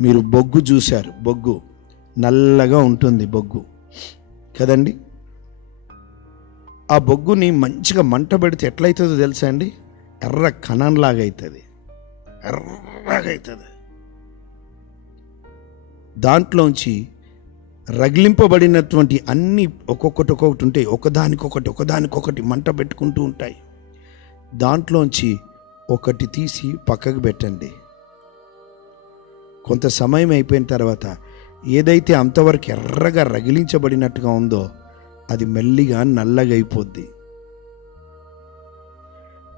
మీరు బొగ్గు చూశారు బొగ్గు. నల్లగా ఉంటుంది బొగ్గు. కదండి? ఆ బొగ్గుని మంచిగా మంట పెడితే ఎట్లయితుందో తెలుసా అండి? ఎర్ర కణంలాగా అవుతుంది ఎర్రగా అవుతుంది దాంట్లోంచి రగిలింపబడినటువంటి అన్ని ఒక్కొక్కటి ఒక్కొక్కటి ఉంటాయి. ఒకదానికొకటి ఒకదానికొకటి మంట పెట్టుకుంటూ ఉంటాయి. దాంట్లోంచి ఒకటి తీసి పక్కకు పెట్టండి. కొంత సమయం అయిపోయిన తర్వాత ఏదైతే అంతవరకు ఎర్రగా రగిలించబడినట్టుగా ఉందో అది మెల్లిగా నల్లగా అయిపోద్ది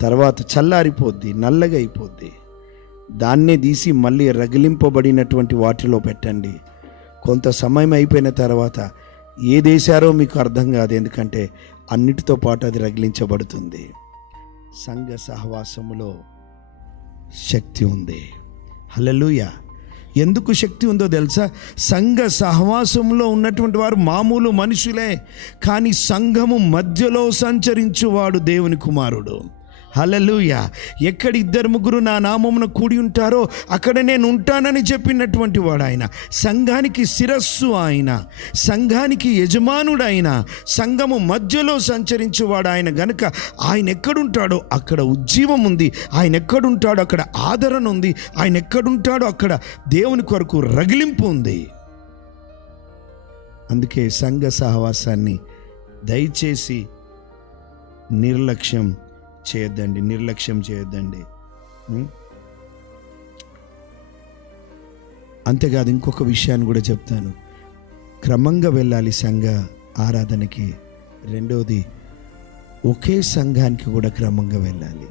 తర్వాత చల్లారిపోద్ది నల్లగా అయిపోద్ది దాన్నే తీసి మళ్ళీ రగిలింపబడినటువంటి వాటిలో పెట్టండి. కొంత సమయం అయిపోయిన తర్వాత ఏదేశారో మీకు అర్థం కాదు ఎందుకంటే అన్నిటితో పాటు అది రగిలించబడుతుంది. సంఘ సహవాసములో శక్తి ఉంది. హలలుయా ఎందుకు శక్తి ఉందో తెలుసా? సంఘ సహవాసంలో ఉన్నటువంటి వారు మామూలు మనుషులే కానీ సంఘము మధ్యలో సంచరించువాడు దేవుని కుమారుడు. హలలుయ ఎక్కడ ఇద్దరు ముగ్గురు నా నామమున కూడి ఉంటారో అక్కడ నేను ఉంటానని చెప్పినటువంటి వాడు ఆయన సంఘానికి శిరస్సు ఆయన. సంఘానికి యజమానుడు ఆయన సంఘము మధ్యలో సంచరించేవాడు ఆయన గనుక ఆయన ఎక్కడుంటాడో అక్కడ ఉజ్జీవం ఉంది. ఆయన ఎక్కడుంటాడో అక్కడ ఆదరణ ఉంది. ఆయన ఎక్కడుంటాడో అక్కడ దేవుని కొరకు రగిలింపు ఉంది. అందుకే సంఘ సహవాసాన్ని దయచేసి నిర్లక్ష్యం చేయొద్దండి నిర్లక్ష్యం చేయొద్దండి. అంతేకాదు ఇంకొక విషయాన్ని కూడా చెప్తాను. క్రమంగా వెళ్ళాలి సంఘ ఆరాధనకి. రెండవది ఒకే సంఘానికి కూడా క్రమంగా వెళ్ళాలి.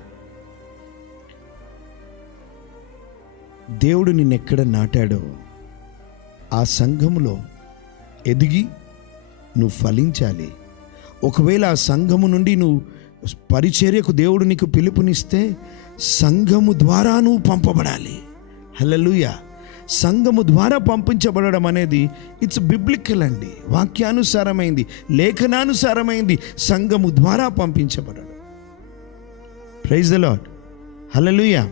దేవుడు నిన్నెక్కడ నాటాడో ఆ సంఘములో ఎదిగి నువ్వు ఫలించాలి. ఒకవేళ ఆ సంఘము నుండి నువ్వు పరిచర్యకు దేవుడు నీకు పిలుపునిస్తే సంఘము ద్వారా నువ్వు పంపబడాలి. హలలుయ సంఘము ద్వారా పంపించబడడం అనేది ఇట్స్ బిబ్లికల్ అండి. వాక్యానుసారమైంది లేఖనానుసారమైంది సంఘము ద్వారా పంపించబడడం. ప్రైజ్ ద లాడ్ హలలుయ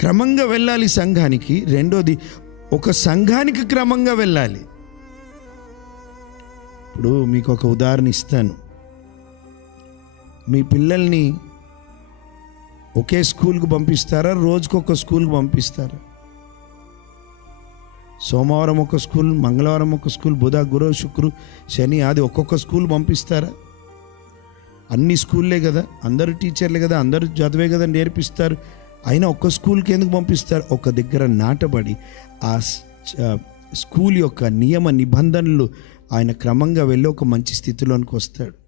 క్రమంగా వెళ్ళాలి సంఘానికి. రెండోది ఒక సంఘానికి క్రమంగా వెళ్ళాలి. ఇప్పుడు మీకు ఒక ఉదాహరణ ఇస్తాను. మీ పిల్లల్ని ఒకే స్కూల్కి పంపిస్తారా? రోజుకు ఒక స్కూల్కి పంపిస్తారా? సోమవారం ఒక స్కూల్ మంగళవారం ఒక స్కూల్ బుధ గురు శుక్రు శని ఆది ఒక్కొక్క స్కూల్ పంపిస్తారా? అన్ని స్కూల్లే కదా? అందరు టీచర్లే కదా? అందరూ చదివే కదా? నేర్పిస్తారు. అయినా ఒక్క స్కూల్కి ఎందుకు పంపిస్తారు? ఒక దగ్గర నాటబడి ఆ స్కూల్ యొక్క నియమ నిబంధనలు ఆయన క్రమంగా వెళ్ళి ఒక మంచి స్థితిలోనికి వస్తాడు.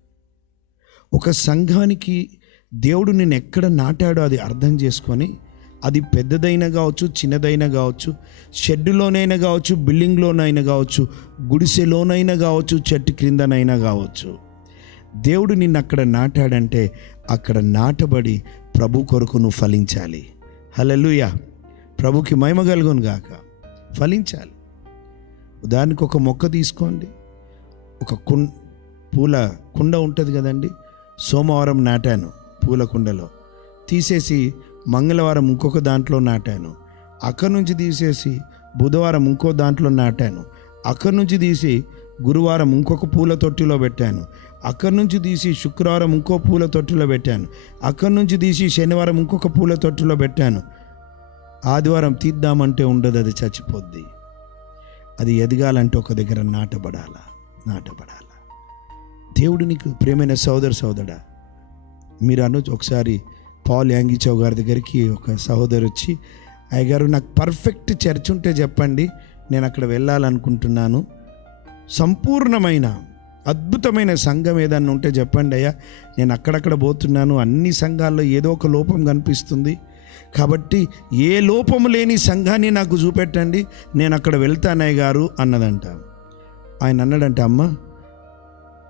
ఒక సంఘానికి దేవుడు నేను ఎక్కడ నాటాడో అది అర్థం చేసుకొని అది పెద్దదైనా కావచ్చు చిన్నదైనా కావచ్చు షెడ్డులోనైనా కావచ్చు బిల్డింగ్లోనైనా కావచ్చు గుడిసెలోనైనా కావచ్చు చెట్టు క్రిందనైనా కావచ్చు. దేవుడు నిన్ను అక్కడ నాటాడంటే అక్కడ నాటబడి ప్రభు కొరకు నువ్వు ఫలించాలి. హలలుయ ప్రభుకి మహిమ కలుగును గాక. ఫలించాలి. ఉదాహరణకు ఒక మొక్క తీసుకోండి. ఒక కుం పూల కుండ ఉంటుంది కదండి. సోమవారం నాటాను పూల కుండలో తీసేసి మంగళవారం ఇంకొక దాంట్లో నాటాను. అక్కడి నుంచి తీసేసి బుధవారం ఇంకో దాంట్లో నాటాను. అక్కడి నుంచి తీసి గురువారం ఇంకొక పూల తొట్టిలో పెట్టాను. అక్కడి నుంచి తీసి శుక్రవారం ఇంకో పూల తొట్టిలో పెట్టాను. అక్కడి నుంచి తీసి శనివారం ఇంకొక పూల తొట్టిలో పెట్టాను. ఆదివారం తీద్దామంటే ఉండదు అది చచ్చిపోద్ది. అది ఎదగాలంటే ఒక దగ్గర నాటబడాలా? నాటబడాలి? దేవుడు నీకు ప్రేమైన సోదర సోదరా మీరు అను ఒకసారి పాల్ యాంగిచౌ గారి దగ్గరికి ఒక సహోదరు వచ్చి అయ్యగారు నాకు పర్ఫెక్ట్ చర్చ్ ఉంటే చెప్పండి నేను అక్కడ వెళ్ళాలనుకుంటున్నాను. సంపూర్ణమైన అద్భుతమైన సంఘం ఏదన్నా ఉంటే చెప్పండి అయ్యా నేను అక్కడక్కడ పోతున్నాను అన్ని సంఘాల్లో ఏదో ఒక లోపం కనిపిస్తుంది. కాబట్టి ఏ లోపం లేని సంఘాన్ని నాకు చూపెట్టండి నేను అక్కడ వెళ్తానయ్య గారు అన్నదంట. ఆయన అన్నాడంట అమ్మ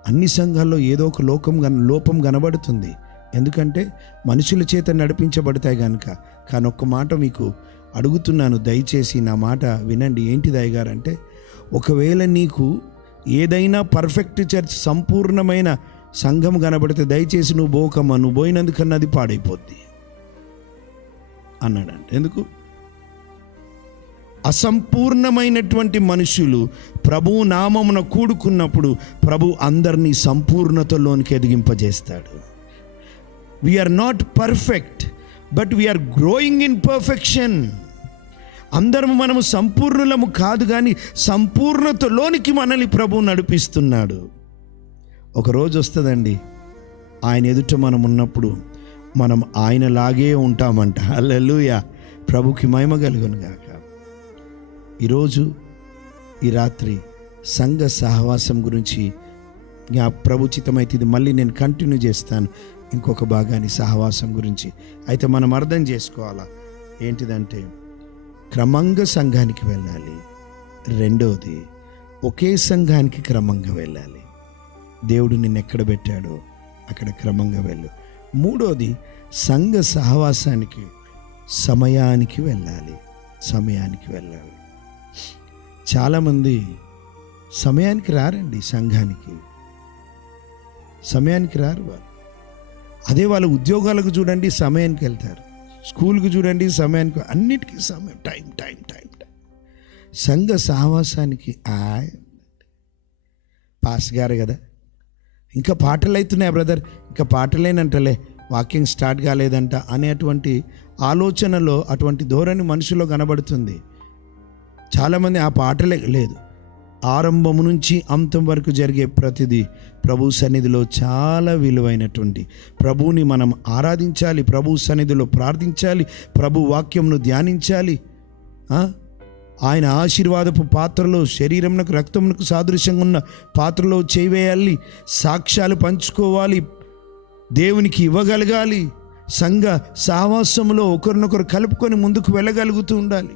అన్ని సంఘాల్లో ఏదో ఒక లోకం లోపం కనబడుతుంది. ఎందుకంటే మనుషుల చేత నడిపించబడతాయి కనుక కానీ ఒక్క మాట మీకు అడుగుతున్నాను దయచేసి నా మాట వినండి. ఏంటిది అయ్యగారంటే ఒకవేళ నీకు ఏదైనా పర్ఫెక్ట్ చర్చ్ సంపూర్ణమైన సంఘం కనబడితే దయచేసి నువ్వు పోకమ్మా నువ్వు పోయినందుకన్నా అది పాడైపోద్ది. అన్నాడంట. ఎందుకు? అసంపూర్ణమైనటువంటి మనుషులు ప్రభువు నామమున కూడుకున్నప్పుడు ప్రభు అందరినీ సంపూర్ణతలోనికి ఎదిగింపజేస్తాడు. We are not perfect but we are growing in perfection అందరము మనము సంపూర్ణులము కాదు కానీ సంపూర్ణతలోనికి మనల్ని ప్రభు నడిపిస్తున్నాడు. ఒక రోజు వస్తుందండి ఆయన ఎదుట మనం ఉన్నప్పుడు మనం ఆయనలాగే ఉంటామంట. హల్లెలూయ! ప్రభుకి మహిమ కలుగును ఈరోజు ఈ రాత్రి సంఘ సహవాసం గురించి జ్ఞా ప్రభుచితమైతే ఇది మళ్ళీ నేను కంటిన్యూ చేస్తాను ఇంకొక భాగాన్ని సహవాసం గురించి. అయితే మనం అర్థం చేసుకోవాలా? ఏంటిదంటే క్రమంగా సంఘానికి వెళ్ళాలి. రెండవది ఒకే సంఘానికి క్రమంగా వెళ్ళాలి. దేవుడు నిన్ను ఎక్కడ పెట్టాడో అక్కడ క్రమంగా వెళ్ళు. మూడోది సంఘ సహవాసానికి సమయానికి వెళ్ళాలి. సమయానికి వెళ్ళాలి. చాలామంది సమయానికి రారండి సంఘానికి. సమయానికి రారు వారు అదే వాళ్ళ ఉద్యోగాలకు చూడండి సమయానికి వెళ్తారు. స్కూల్కి చూడండి సమయానికి అన్నిటికీ సమయం టైం టైం టైం టైం. సంఘ సహవాసానికి ఆయ్. పాస్ గారు కదా. ఇంకా పాటలు అవుతున్నాయి బ్రదర్? ఇంకా పాటలేనంటలే వాకింగ్ స్టార్ట్ కాలేదంట అనేటువంటి ఆలోచనలో అటువంటి ధోరణి మనుషులో కనబడుతుంది. చాలామంది ఆ పాటలే లేదు. ఆరంభము నుంచి అంతం వరకు జరిగే ప్రతిదీ ప్రభు సన్నిధిలో చాలా విలువైనటువంటి. ప్రభువుని మనం ఆరాధించాలి ప్రభు సన్నిధిలో ప్రార్థించాలి ప్రభు వాక్యంను ధ్యానించాలి. ఆయన ఆశీర్వాదపు పాత్రలో శరీరంకు రక్తమునకు సాదృశ్యంగా ఉన్న పాత్రలో చేవేయాలి సాక్ష్యాలు పంచుకోవాలి దేవునికి ఇవ్వగలగాలి సంఘ సావాసంలో ఒకరినొకరు కలుపుకొని ముందుకు వెళ్ళగలుగుతూ ఉండాలి.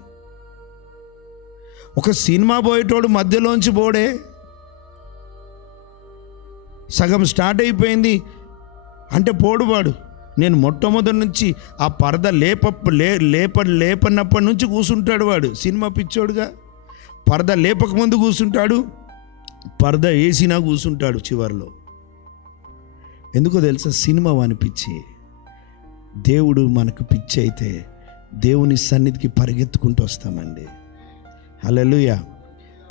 ఒక సినిమా పోయేటోడు మధ్యలోంచి పోడే. సగం స్టార్ట్ అయిపోయింది. అంటే పోడువాడు నేను మొట్టమొదటి నుంచి ఆ పరద లేప లే లేప లేపనప్పటి నుంచి కూర్చుంటాడు వాడు. సినిమా పిచ్చోడుగా. పరద లేపక ముందు కూర్చుంటాడు పరద వేసినా కూర్చుంటాడు చివరిలో. ఎందుకో తెలుసా? సినిమా వాని పిచ్చి. దేవుడు మనకు పిచ్చి అయితే దేవుని సన్నిధికి పరిగెత్తుకుంటూ వస్తామండి. హల్లెలూయ.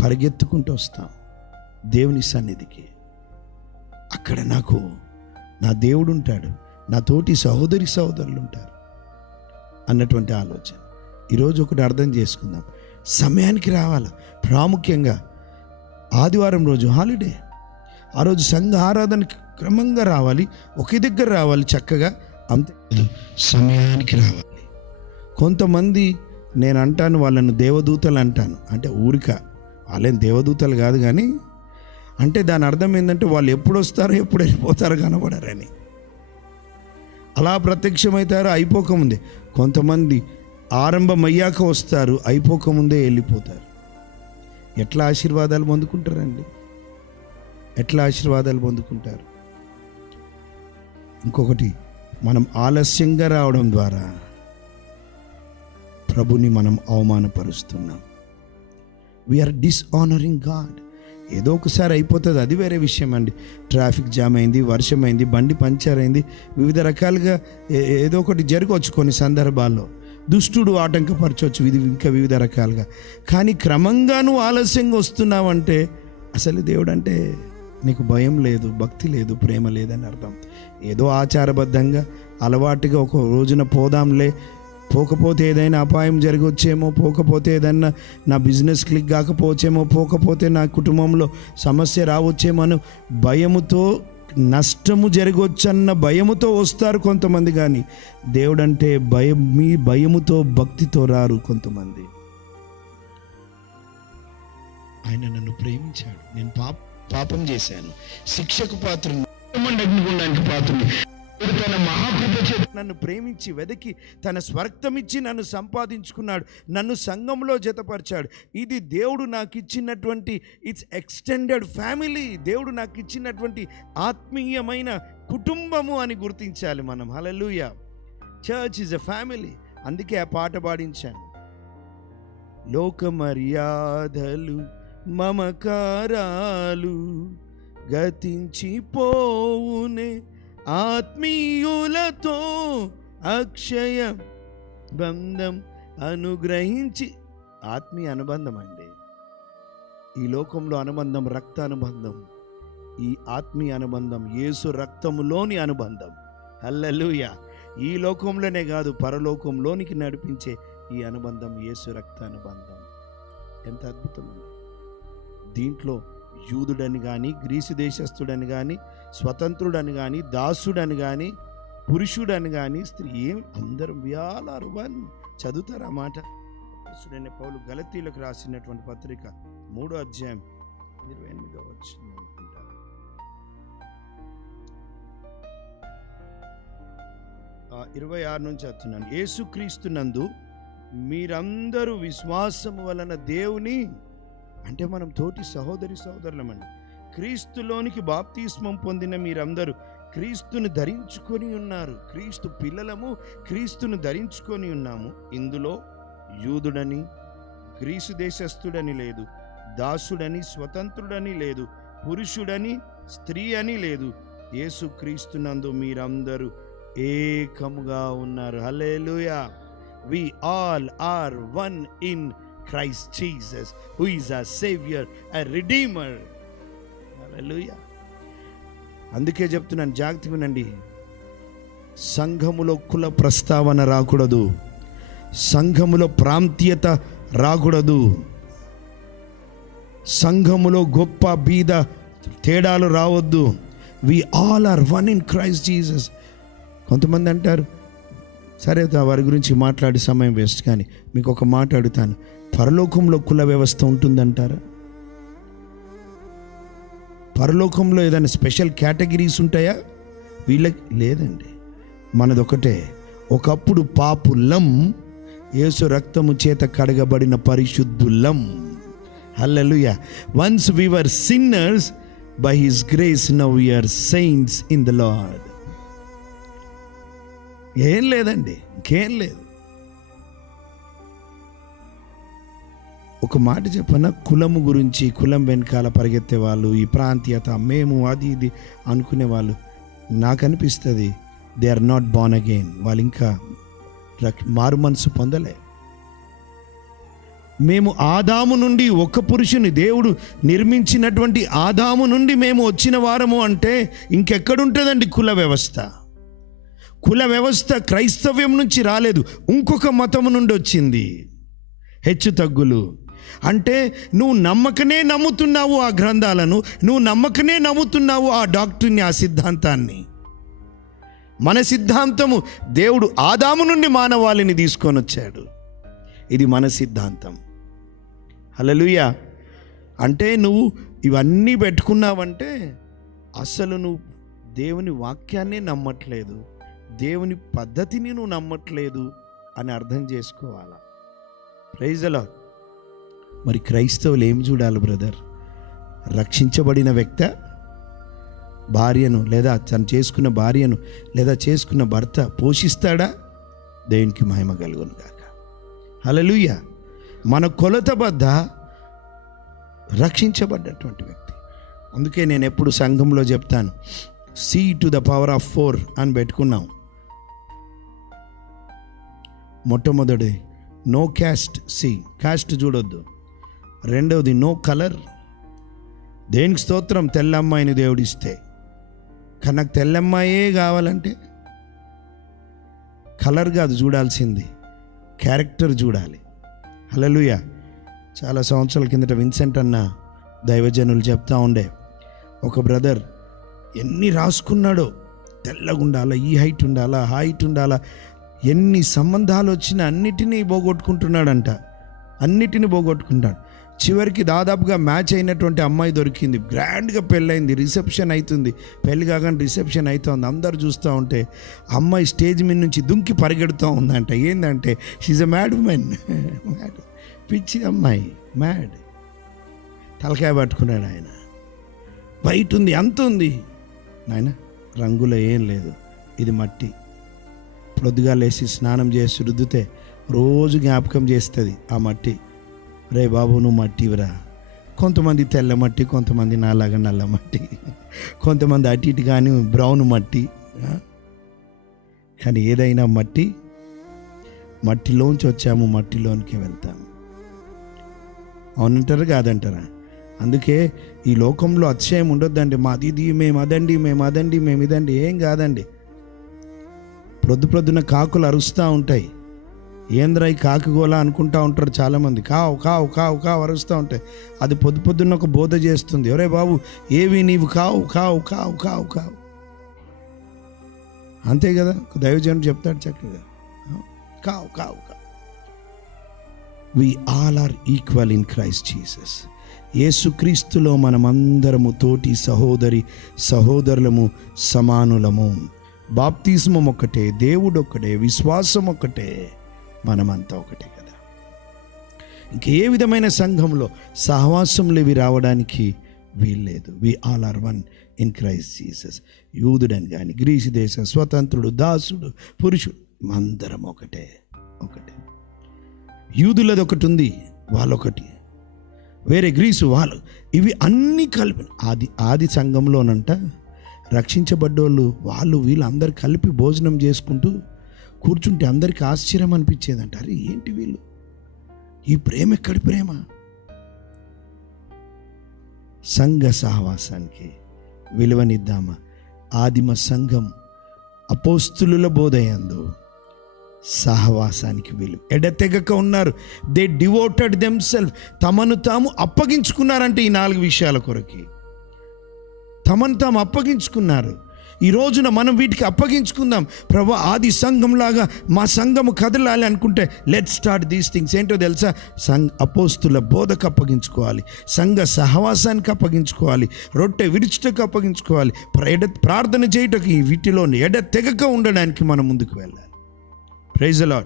పరిగెత్తుకుంటూ వస్తాం దేవుని సన్నిధికి. అక్కడ నాకు నా దేవుడు ఉంటాడు నా తోటి సహోదరి సహోదరులు ఉంటారు అన్నటువంటి ఆలోచన. ఈరోజు ఒకటి అర్థం చేసుకుందాం. సమయానికి రావాలా? ప్రాముఖ్యంగా ఆదివారం రోజు హాలిడే. ఆ రోజు సంఘ ఆరాధనకి క్రమంగా రావాలి ఒకే దగ్గర రావాలి చక్కగా. అంతే. సమయానికి రావాలి. కొంతమంది నేను అంటాను వాళ్ళను దేవదూతలు అంటాను. అంటే ఊరిక. వాళ్ళేం దేవదూతలు కాదు కానీ అంటే దాని అర్థం ఏంటంటే వాళ్ళు ఎప్పుడు వస్తారో ఎప్పుడు వెళ్ళిపోతారో కనబడరని అలా ప్రత్యక్షమవుతారో అయిపోకముందే. కొంతమంది ఆరంభం అయ్యాక వస్తారు అయిపోకముందే వెళ్ళిపోతారు. ఎట్లా ఆశీర్వాదాలు పొందుకుంటారండి? ఎట్లా ఆశీర్వాదాలు పొందుకుంటారు? ఇంకొకటి మనం ఆలస్యంగా రావడం ద్వారా ప్రభుని మనం అవమానపరుస్తున్నాం. వీఆర్ డిస్ఆనరింగ్ గాడ్ ఏదో ఒకసారి అయిపోతుంది అది వేరే విషయం అండి. ట్రాఫిక్ జామ్ అయింది వర్షం అయింది బండి పంచర్ అయింది వివిధ రకాలుగా ఏ- ఏదో ఒకటి జరగవచ్చు కొన్ని సందర్భాల్లో. దుష్టుడు ఆటంకపరచవచ్చు ఇది ఇంకా వివిధ రకాలుగా. కానీ క్రమంగా నువ్వు ఆలస్యంగా వస్తున్నావంటే అసలు దేవుడు అంటే నీకు భయం లేదు భక్తి లేదు ప్రేమ లేదని అర్థం. ఏదో ఆచారబద్ధంగా అలవాటుగా ఒక రోజున పోదాంలే పోకపోతే ఏదైనా అపాయం జరగవచ్చేమో పోకపోతే ఏదైనా నా బిజినెస్ క్లిక్ కాకపోవచ్చేమో పోకపోతే నా కుటుంబంలో సమస్య రావచ్చేమో అని భయముతో నష్టము జరగవచ్చన్న భయముతో వస్తారు కొంతమంది కానీ దేవుడంటే భయం మీ భయముతో భక్తితో రారు కొంతమంది. ఆయన నన్ను ప్రేమించాడు. నేను పాప పాపం చేశాను. శిక్షకు పాత్రను అగ్నిగుండానికి పాత్రని. తన మహాకృప చేత నన్ను ప్రేమించి వెదకి తన స్వర్గమిచ్చి నన్ను సంపాదించుకున్నాడు నన్ను సంఘంలో జతపరిచాడు. ఇది దేవుడు నాకు ఇచ్చినటువంటి ఇట్స్ ఎక్స్టెండెడ్ ఫ్యామిలీ దేవుడు నాకు ఇచ్చినటువంటి ఆత్మీయమైన కుటుంబము అని గుర్తించాలి మనం. Hallelujah church is a family అందుకే ఆ పాట పాడించాను. లోక మర్యాదలు మమకారాలు గతించిపోవునే ఆత్మీయులతో అక్షయ బంధం అనుగ్రహించి ఆత్మీయ అనుబంధం అండి. ఈ లోకంలో అనుబంధం రక్త అనుబంధం ఈ ఆత్మీయ అనుబంధం యేసు రక్తములోని అనుబంధం. హల్లెలూయ! ఈ లోకంలోనే కాదు పరలోకంలోనికి నడిపించే ఈ అనుబంధం యేసు రక్త అనుబంధం. ఎంత అద్భుతమండి. దీంట్లో యూదుడని కానీ గ్రీసు దేశస్థుడని కానీ స్వతంత్రుడని కానీ దాసుడని కానీ పురుషుడని కానీ స్త్రీ ఏం అందరూ వియాలారు వన్ చదువుతారు ఆ మాట. పౌలు గలతీలకు రాసినటువంటి పత్రిక మూడో అధ్యాయం ఇరవై ఎనిమిదో వచ్చింది అనుకుంటారు ఇరవై ఆరు నుంచి వస్తున్నాను యేసుక్రీస్తునందు మీరందరూ విశ్వాసము వలన దేవుని అంటే మనం తోటి సహోదరి సహోదరులమండి. క్రీస్తులోనికి బాప్తిస్మం పొందిన మీరందరూ క్రీస్తుని ధరించుకొని ఉన్నారు. క్రీస్తు పిల్లలము క్రీస్తును ధరించుకొని ఉన్నాము. ఇందులో యూదుడని గ్రీసు దేశస్థుడని లేదు. దాసుడని స్వతంత్రుడని లేదు. పురుషుడని స్త్రీ అని లేదు. యేసు క్రీస్తునందు మీరందరూ ఏకముగా ఉన్నారు. Hallelujah we all are one in Christ Jesus who is a saviour a redeemer hallelujah అందుకే చెప్తున్నాను జాగ్రత్త వినండి. సంఘములో కుల ప్రస్తావన రాకూడదు. సంఘములో ప్రాంతీయత రాకూడదు. సంఘములో గొప్ప బీద తేడాలు రావద్దు. We all are one in Christ Jesus కొంతమంది అంటారు సరే వారి గురించి మాట్లాడే సమయం వేస్ట్ కానీ మీకు ఒక మాట అడుగుతాను. పరలోకంలో కుల వ్యవస్థ ఉంటుందంటారా? పరలోకంలో ఏదైనా స్పెషల్ కేటగిరీస్ ఉంటాయా? వీళ్ళకి లేదండి. మనదొకటే. ఒకప్పుడు పాపులం యేసు రక్తము చేత కడగబడిన పరిశుద్ధులం hallelujah. Once we were sinners by his grace now we are saints in the Lord ఏం లేదండి. ఇంకేం లేదు. ఒక మాట చెప్పన? కులము గురించి కులం వెనకాల పరిగెత్తే వాళ్ళు ఈ ప్రాంతీయత మేము అది ఇది అనుకునే వాళ్ళు. నాకు అనిపిస్తుంది they are not born again వాళ్ళు ఇంకా మారు మనసు పొందలే. మేము ఆదాము నుండి ఒక పురుషుని దేవుడు నిర్మించినటువంటి ఆదాము నుండి మేము వచ్చిన వారము అంటే ఇంకెక్కడుంటుందండి కుల వ్యవస్థ? కుల వ్యవస్థ క్రైస్తవ్యం నుంచి రాలేదు ఇంకొక మతము నుండి వచ్చింది. హెచ్చు తగ్గులు. అంటే నువ్వు నమ్మకనే నమ్ముతున్నావు ఆ గ్రంథాలను నువ్వు నమ్మకనే నమ్ముతున్నావు ఆ డాక్టర్ని ఆ సిద్ధాంతాన్ని. మన సిద్ధాంతము దేవుడు ఆదాము నుండి మానవాళిని తీసుకొని వచ్చాడు. ఇది మన సిద్ధాంతం. హలలుయ అంటే నువ్వు ఇవన్నీ పెట్టుకున్నావంటే అసలు నువ్వు దేవుని వాక్యాన్నే నమ్మట్లేదు దేవుని పద్ధతిని నువ్వు నమ్మట్లేదు అని అర్థం చేసుకోవాలా? ప్రైజ్ అలా మరి క్రైస్తవులు ఏం చూడాలి బ్రదర్? రక్షించబడిన వ్యక్త భార్యను లేదా తను చేసుకున్న భార్యను లేదా చేసుకున్న భర్త పోషిస్తాడా? దేవునికి మహిమ కలుగును కాక హలలుయ మన కొలత బద్ద రక్షించబడ్డటువంటి వ్యక్తి. అందుకే నేను ఎప్పుడు సంఘంలో చెప్తాను C to the power of four అని పెట్టుకున్నాం. మొట్టమొదటి నో క్యాస్ట్ సి క్యాస్ట్ చూడొద్దు. రెండవది నో కలర్ దేనికి స్తోత్రం? తెల్లమ్మాయిని దేవుడిస్తే. కానీ నాకు తెల్లమ్మాయే కావాలంటే కలర్ కాదు చూడాల్సింది. క్యారెక్టర్ చూడాలి. హలలుయ చాలా సంవత్సరాల కిందట విన్సెంట్ అన్న దైవజనులు చెప్తా ఉండే. ఒక బ్రదర్ ఎన్ని రాసుకున్నాడో తెల్లగా ఉండాలా ఈ హైట్ ఉండాలా హైట్ ఉండాలా ఎన్ని సంబంధాలు వచ్చినా అన్నిటినీ పోగొట్టుకుంటున్నాడంట. అన్నిటిని పోగొట్టుకుంటాడు. చివరికి దాదాపుగా మ్యాచ్ అయినటువంటి అమ్మాయి దొరికింది. గ్రాండ్గా పెళ్ళైంది. రిసెప్షన్ అవుతుంది పెళ్ళి కాగానే రిసెప్షన్ అవుతుంది అందరు చూస్తూ ఉంటే అమ్మాయి స్టేజ్ మీద నుంచి దుంకి పరిగెడుతూ ఉందంట. ఏంటంటే she's a mad woman mad పిచ్చి అమ్మాయి. మ్యాడ్ తలకాయ పట్టుకున్నాడు ఆయన. బయట ఉంది. అంత ఉంది. నాయన రంగులో ఏం లేదు. ఇది మట్టి. పొద్దుగా లేచి స్నానం చేసి రుద్దితే రోజు జ్ఞాపకం చేస్తుంది ఆ మట్టి. రే బాబు నువ్వు మట్టివిరా కొంతమంది తెల్ల మట్టి కొంతమంది నాలాగా నల్ల మట్టి. కొంతమంది అటు ఇటు కానీ బ్రౌన్ మట్టి కానీ ఏదైనా మట్టి మట్టిలోంచి వచ్చాము మట్టిలోనికి వెళ్తాము అవునంటారా? కాదంటారా? అందుకే ఈ లోకంలో అతిశయం ఉండొద్దండి. మాది ఇది మేము అదండి మేము అదండి మేము ఇదండి ఏం కాదండి. ప్రొద్దు ప్రొద్దున కాకులు అరుస్తూ ఉంటాయి. ఏంద్రా ఈ కాకుగోల అనుకుంటా ఉంటారు చాలామంది. కావు కావు కావు కావు అరుస్తూ ఉంటాయి. అది పొద్దు పొద్దున్న ఒక బోధ చేస్తుంది. ఎవరే బాబు ఏవి నీవు? కావు కావు కావు కావు కావు. అంతే కదా? ఒక దైవజనుడు చెప్తాడు చక్కగా. కావు కావు కావు. We all are equal in Christ Jesus యేసుక్రీస్తులో మనమందరము తోటి సహోదరి సహోదరులము సమానులము. బాప్తిస్మం ఒక్కటే దేవుడు ఒక్కటే విశ్వాసం ఒక్కటే. మనమంతా ఒకటే కదా. ఇంకే విధమైన సంఘంలో సహవాసంలో ఇవి రావడానికి వీల్లేదు. We all are one in Christ Jesus యూదుడని కానీ గ్రీసు దేశ స్వతంత్రుడు దాసుడు పురుషుడు అందరం ఒకటే ఒకటే. యూదులది ఒకటి ఉంది వాళ్ళొకటి. వేరే గ్రీసు వాళ్ళు ఇవి అన్నీ కలిపి ఆది ఆది సంఘంలోనంట రక్షించబడ్డోళ్ళు వాళ్ళు వీళ్ళు అందరు కలిపి భోజనం చేసుకుంటూ కూర్చుంటే అందరికీ ఆశ్చర్యం అనిపించేదంట. అరే ఏంటి వీళ్ళు? ఈ ప్రేమ ఎక్కడి ప్రేమ? సంఘ సహవాసానికి విలువనిద్దామా? ఆదిమ సంఘం అపోస్తులుల బోధయందు సహవాసానికి విలువ ఎడతెగక ఉన్నారు. దే డివోటెడ్ దెమ్ సెల్ఫ్ తమను తాము అప్పగించుకున్నారంటే ఈ నాలుగు విషయాల కొరకి. తమను తాము అప్పగించుకున్నారు. ఈ రోజున మనం వీటికి అప్పగించుకుందాం. ప్రభా ఆది సంఘంలాగా మా సంఘము కదలాలి అనుకుంటే లెట్ స్టార్ట్ దీస్ థింగ్స్ ఏంటో తెలుసా? సంఘ అపోస్తుల బోధకు అప్పగించుకోవాలి. సంఘ సహవాసానికి అప్పగించుకోవాలి. రొట్టె విరుచుటకు అప్పగించుకోవాలి. ప్ర- ఎడ ప్రార్థన చేయుటకు ఈ వీటిలో ఎడ తెగక ఉండడానికి మనం ముందుకు వెళ్ళాలి. ప్రైజ్ అలాడ్